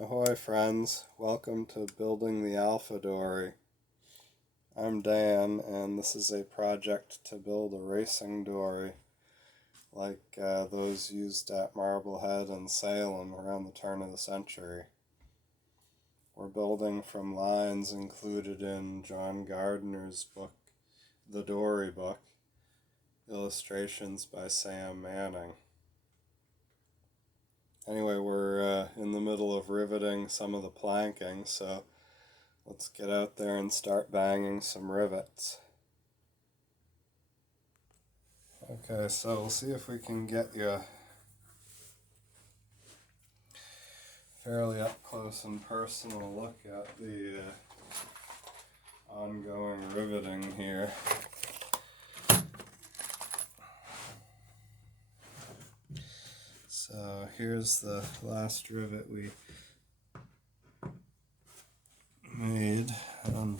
Ahoy friends, welcome to Building the Alpha Dory. I'm Dan, and this is a project to build a racing dory like those used at Marblehead and Salem around the turn of the century. We're building from lines included in John Gardner's book, The Dory Book, illustrations by Sam Manning. Anyway, we're in the middle of riveting some of the planking, so let's get out there and start banging some rivets. Okay, so we'll see if we can get you a fairly up close and personal look at the ongoing riveting here. So here's the last rivet we made, and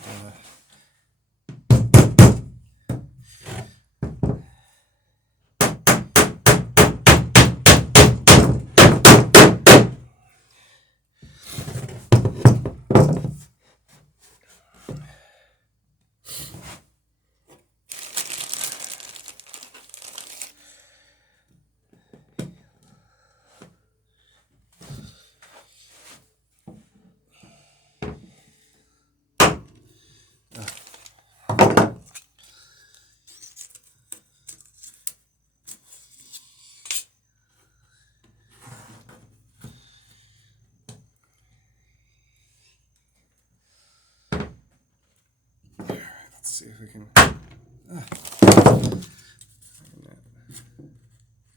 let's see if we can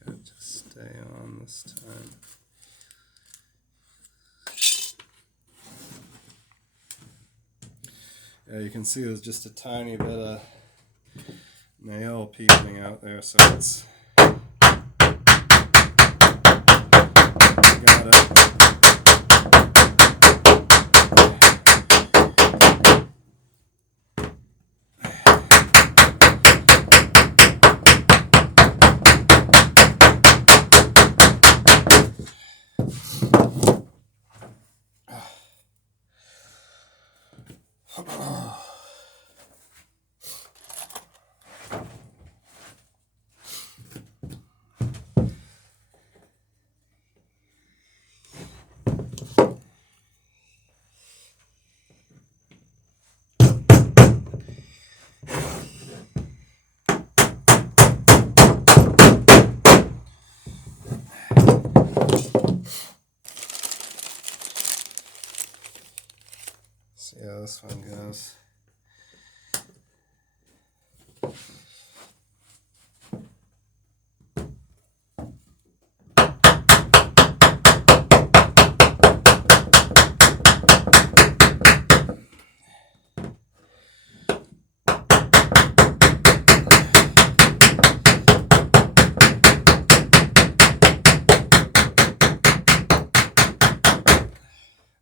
good to stay on this time. Yeah, you can see there's just a tiny bit of nail peeping out there, so it's see how this one goes.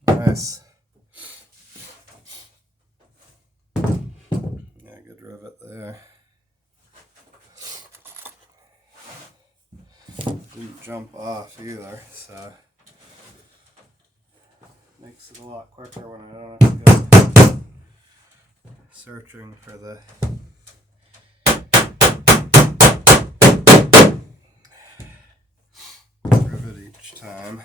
Nice. Yeah, good rivet there. Didn't jump off either, so makes it a lot quicker when I don't have to go searching for the rivet each time.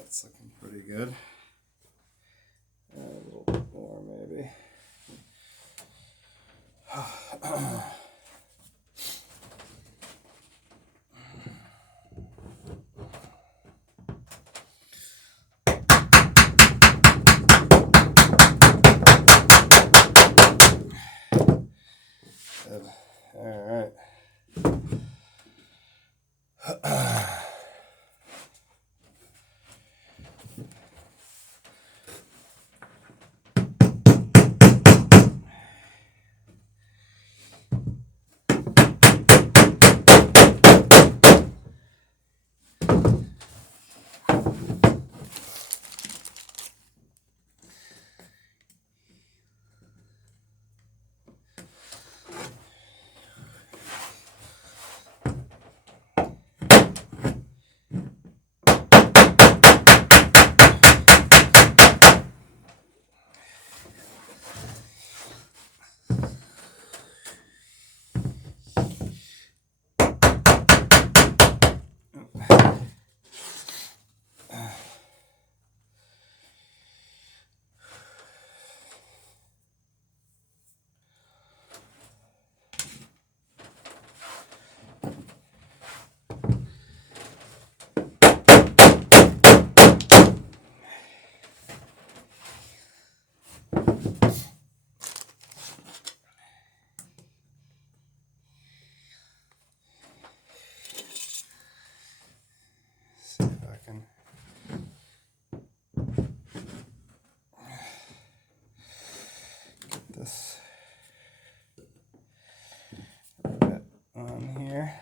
That's looking pretty good. A little bit more maybe. this rivet on here.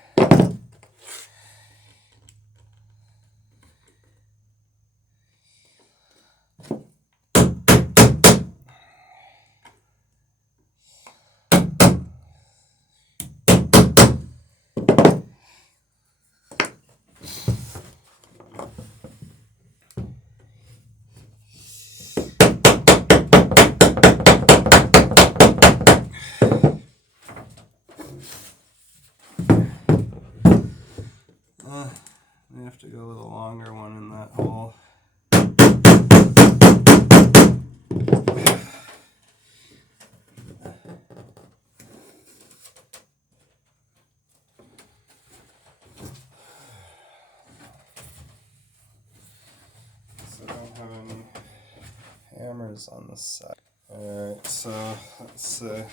We have to go with a longer one in that hole. So I don't have any hammers on this side. Alright, so let's see.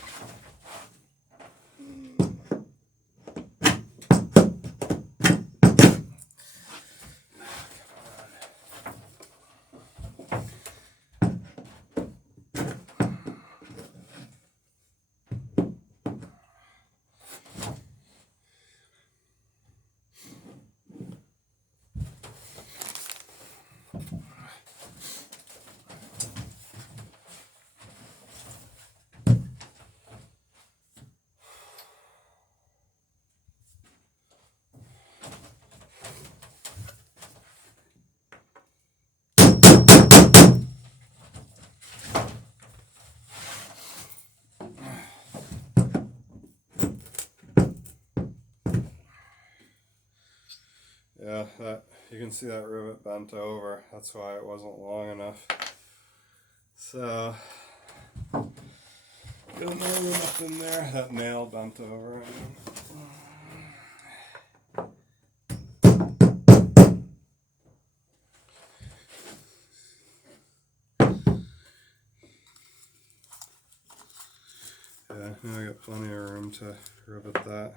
Yeah, you can see that rivet bent over. That's why it wasn't long enough. So, got another one up in there. That nail bent over. Yeah, now I got plenty of room to rivet that.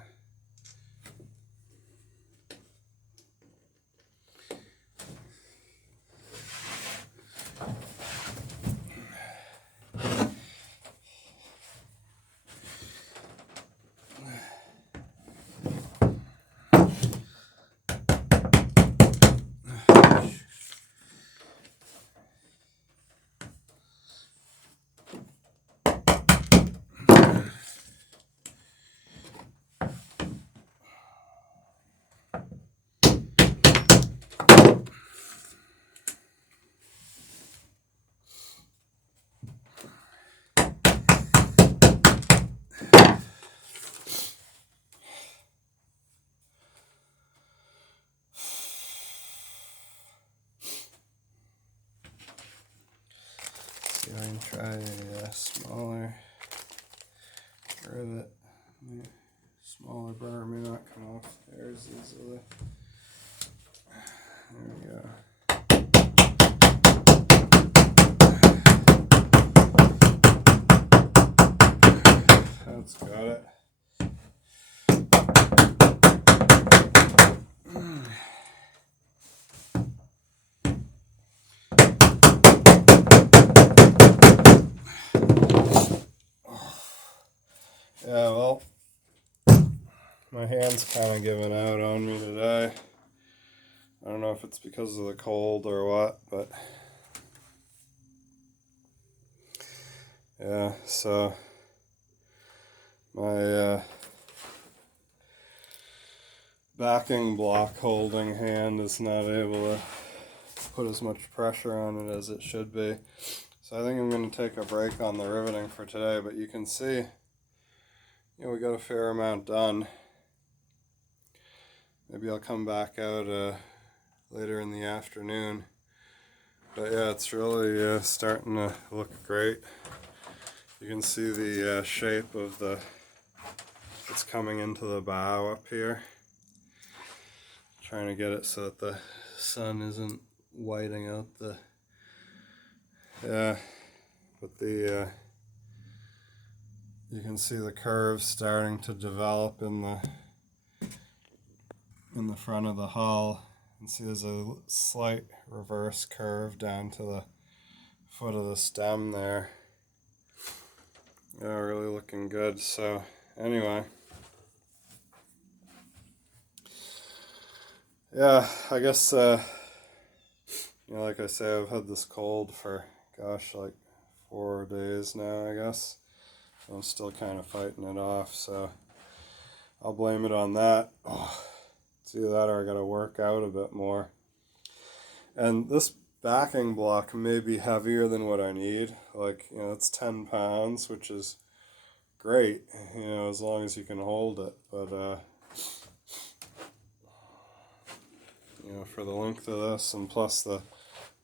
See if I can try a smaller rivet. Smaller burr may not come off there as easily. There we go. That's got it. Yeah, well, my hand's kind of giving out on me today. I don't know if it's because of the cold or what, but yeah, so my backing block holding hand is not able to put as much pressure on it as it should be. So I think I'm going to take a break on the riveting for today, but you can see, we got a fair amount done. Maybe I'll come back out later in the afternoon. But yeah, it's really starting to look great. You can see the shape of it's coming into the bow up here. Trying to get it so that the sun isn't whiting out but you can see the curves starting to develop in the front of the hull. You can see there's a slight reverse curve down to the foot of the stem there. Yeah, really looking good. So anyway, yeah, I guess like I say, I've had this cold for gosh, like 4 days now, I guess. I'm still kind of fighting it off, so I'll blame it on that. Oh, it's either that or I gotta work out a bit more. And this backing block may be heavier than what I need. Like, it's 10 pounds, which is great, as long as you can hold it. But, for the length of this, and plus the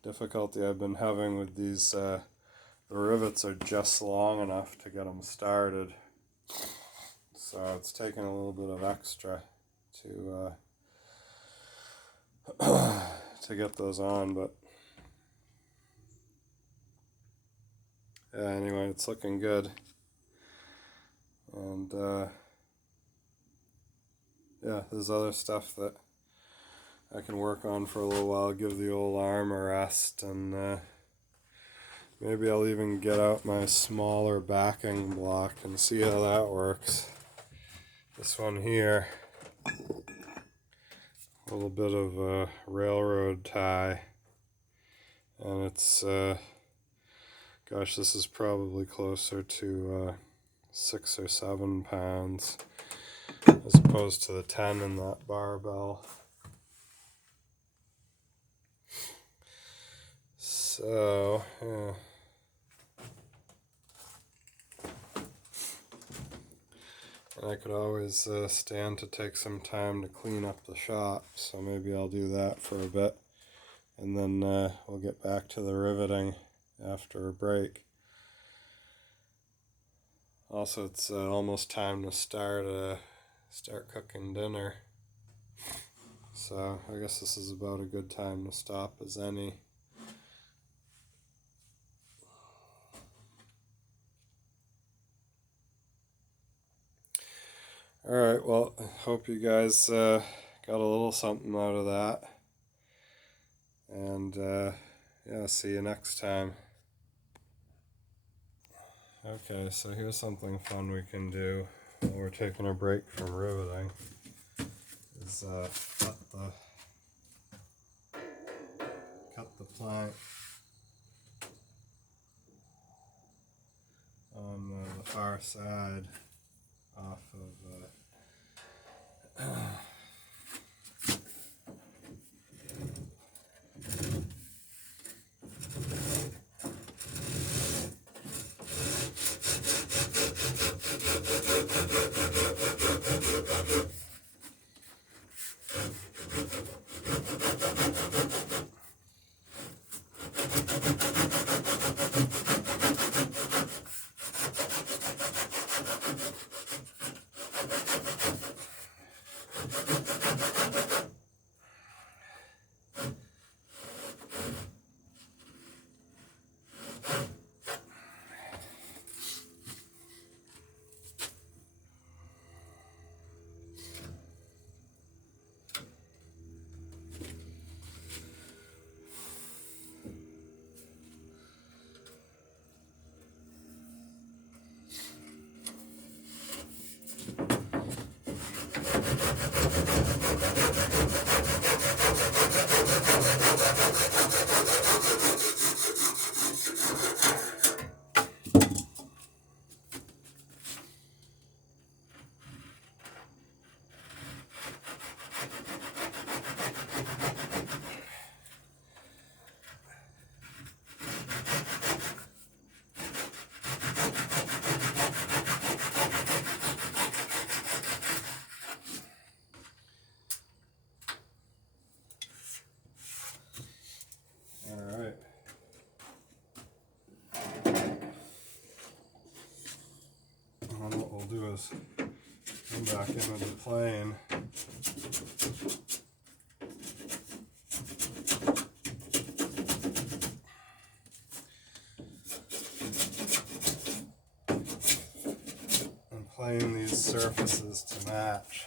difficulty I've been having with these, the rivets are just long enough to get them started. So it's taken a little bit of extra to to get those on, but yeah, anyway, it's looking good. And yeah, there's other stuff that I can work on for a little while, give the old arm a rest, and maybe I'll even get out my smaller backing block and see how that works. This one here, a little bit of a railroad tie, and it's gosh, this is probably closer to 6 or 7 pounds as opposed to the 10 in that barbell. So yeah. And I could always stand to take some time to clean up the shop, so maybe I'll do that for a bit, and then we'll get back to the riveting after a break. Also, it's almost time to start cooking dinner, so I guess this is about a good time to stop as any. Alright, well, I hope you guys got a little something out of that. And yeah, see you next time. Okay, so here's something fun we can do while we're taking a break from riveting. Is cut the plank on the far side off of Alright. And what we'll do is come back in with the plane. And plane these surfaces to match.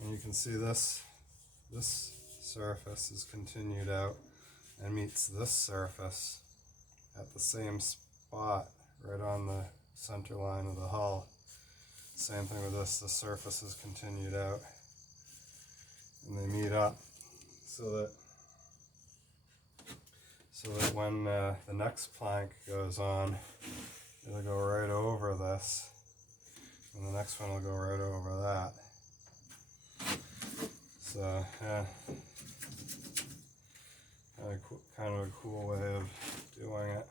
And you can see this surface is continued out and meets this surface. at the same spot, right on the center line of the hull. Same thing with this, the surface is continued out and they meet up so that when the next plank goes on, it'll go right over this, and the next one will go right over that. So yeah, kind of a cool way of doing it.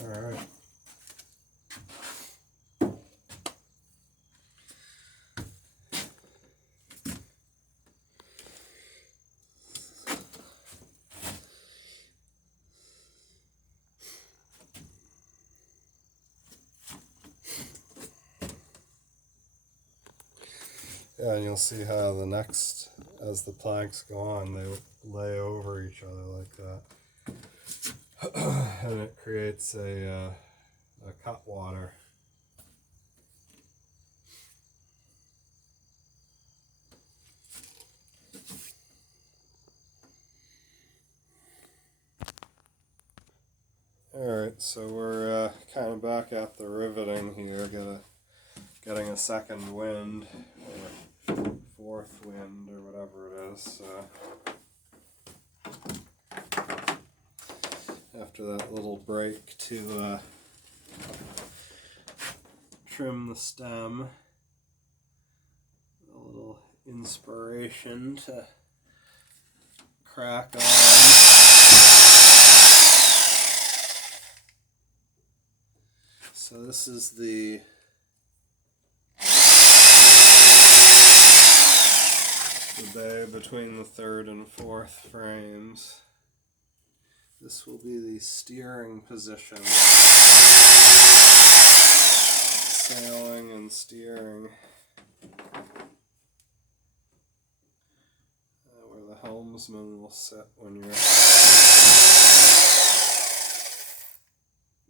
All right. Yeah, and you'll see how as the planks go on, they lay over each other like that. And it creates a cutwater. Alright, so we're kind of back at the riveting here, getting a second wind, or fourth wind, or whatever it is. After that little break to trim the stem, a little inspiration to crack on. So this is the bay between the third and fourth frames. This will be the steering position, sailing and steering, where the helmsman will sit when you're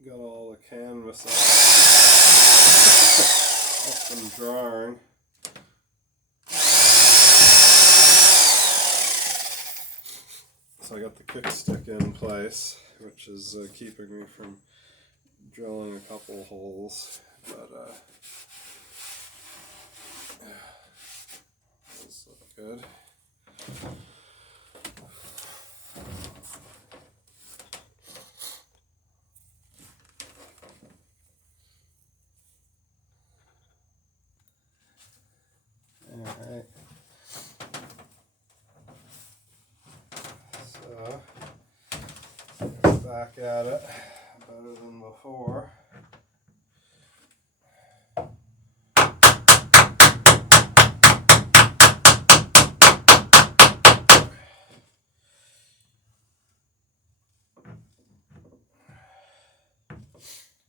got all the canvas up and drying. So I got the kickstick in place, which is keeping me from drilling a couple holes, but those look good. Alright. So back at it, better than before.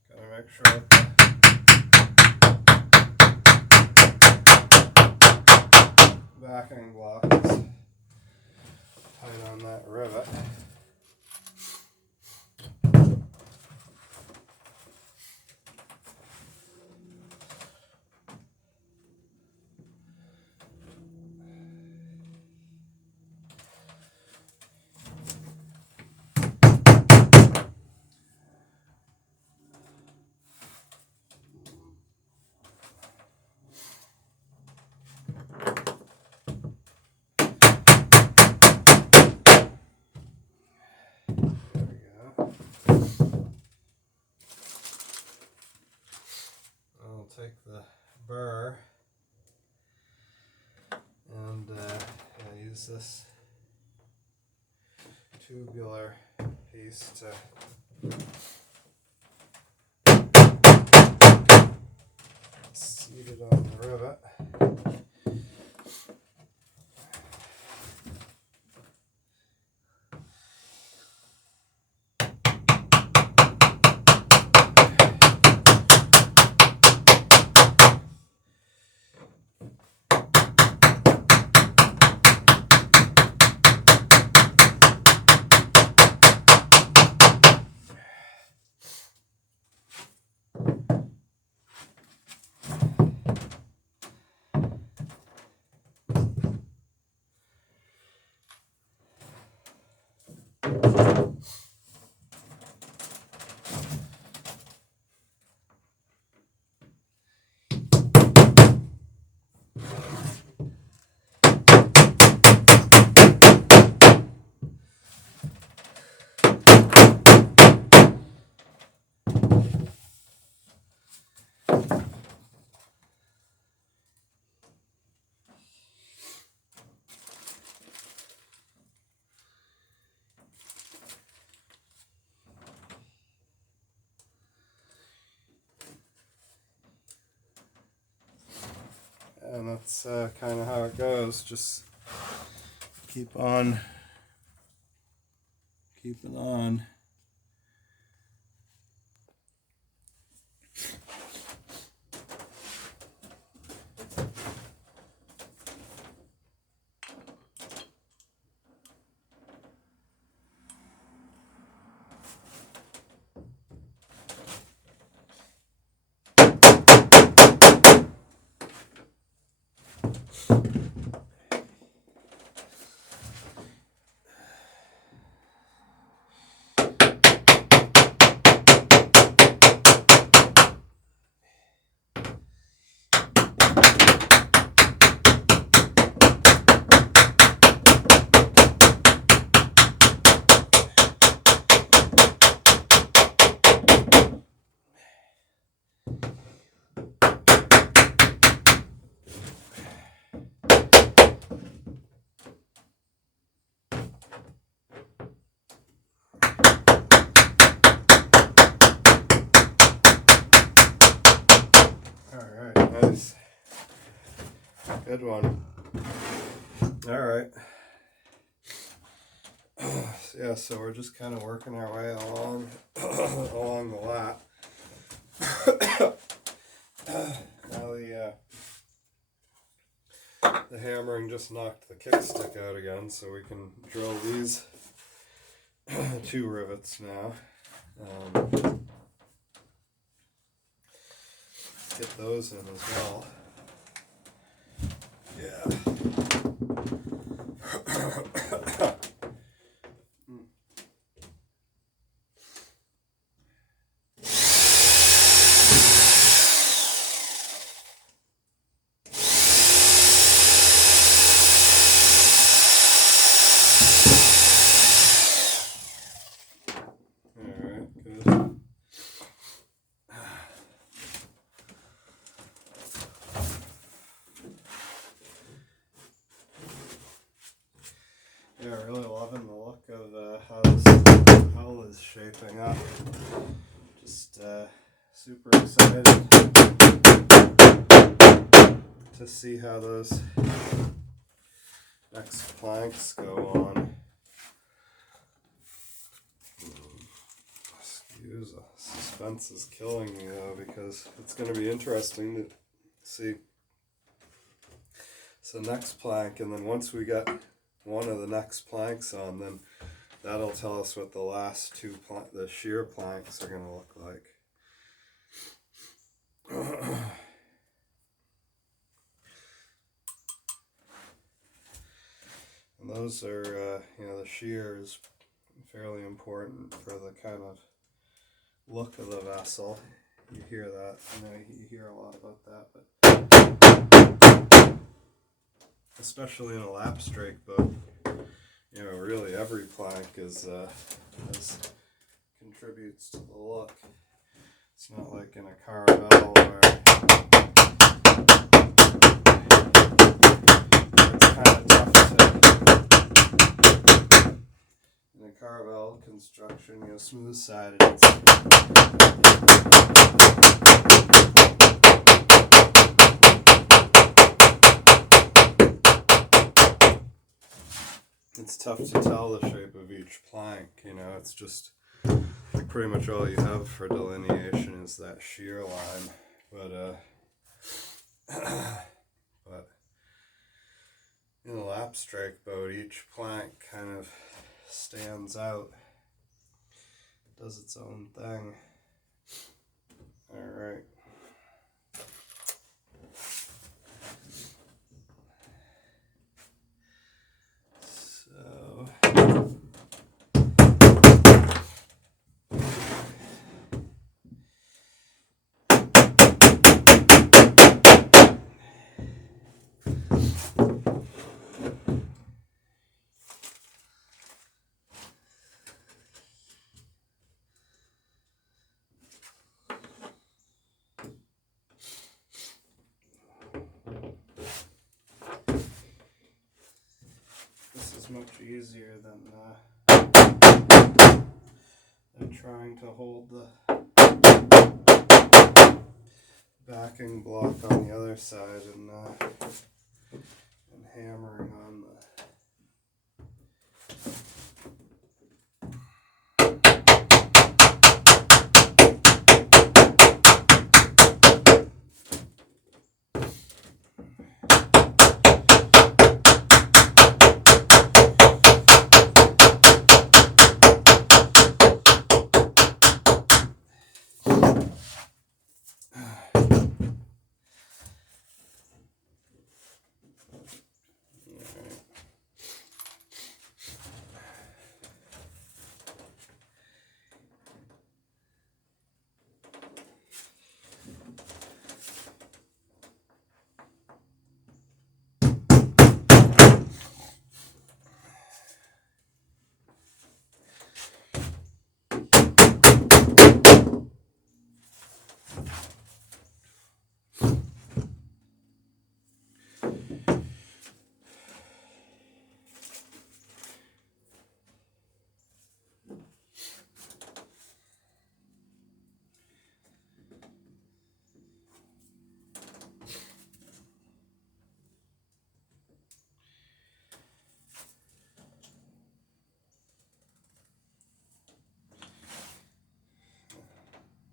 Gotta make sure that the backing block is tight on that rivet. Take the burr and use this tubular piece to seat it on the rivet. that's kind of how it goes. Just keep on keeping on. Alright, nice. Good one. Alright. Yeah, so we're just kind of working our way along along the lap. Now the hammering just knocked the kickstick out again, so we can drill these 2 rivets now. Get those in as well. Yeah. Yeah, really loving the look of how this hull is shaping up. Just super excited to see how those next planks go on. Excuse us. Suspense is killing me though, because it's going to be interesting to see. So next plank, and then once we get one of the next planks on, then that'll tell us what the last 2 the shear planks are going to look like. And those are, the shear is fairly important for the kind of look of the vessel. You hear that, you hear a lot about that, but especially in a lap strake boat, really every plank contributes to the look. It's not like in a caravel where it's kind of tough to, in a caravel construction, smooth sided, it's tough to tell the shape of each plank. It's just pretty much all you have for delineation is that shear line. But in a lap strike boat, each plank kind of stands out, does its own thing. Alright. This is much easier than trying to hold the backing block on the other side and and hammering on the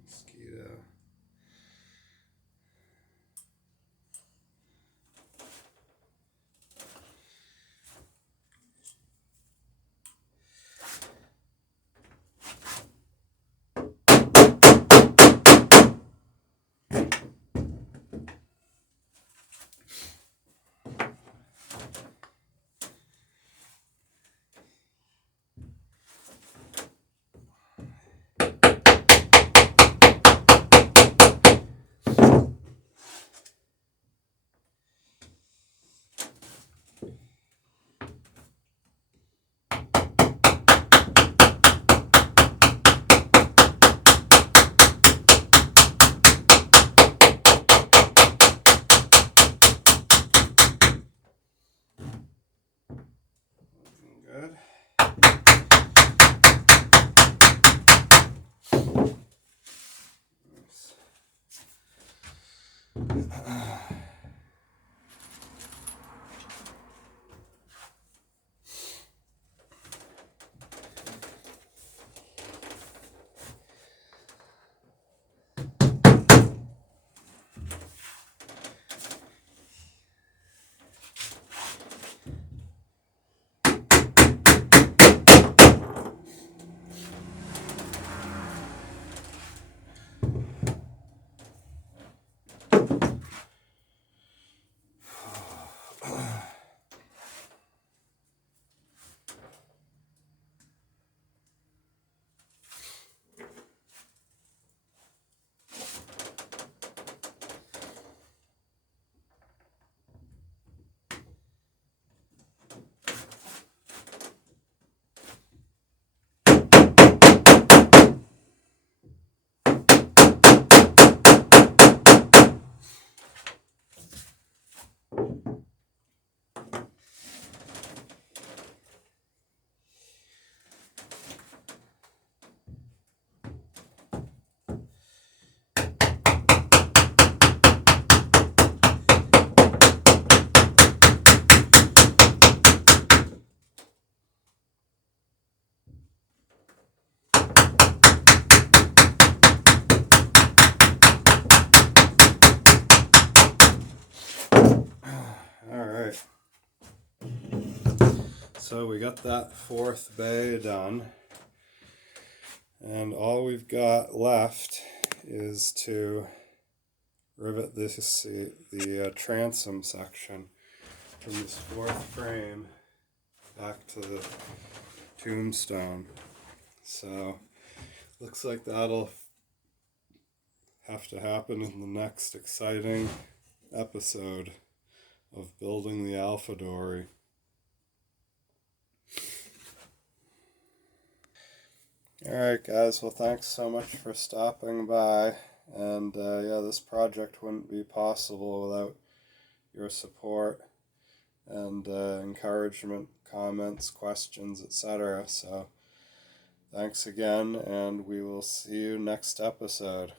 mosquito. Good. Alright, so we got that fourth bay done, and all we've got left is to rivet the transom section from this fourth frame back to the tombstone. So looks like that'll have to happen in the next exciting episode of building the Alpha Dory. Alright guys, well thanks so much for stopping by, and yeah, this project wouldn't be possible without your support and encouragement, comments, questions, etc. So thanks again, and we will see you next episode.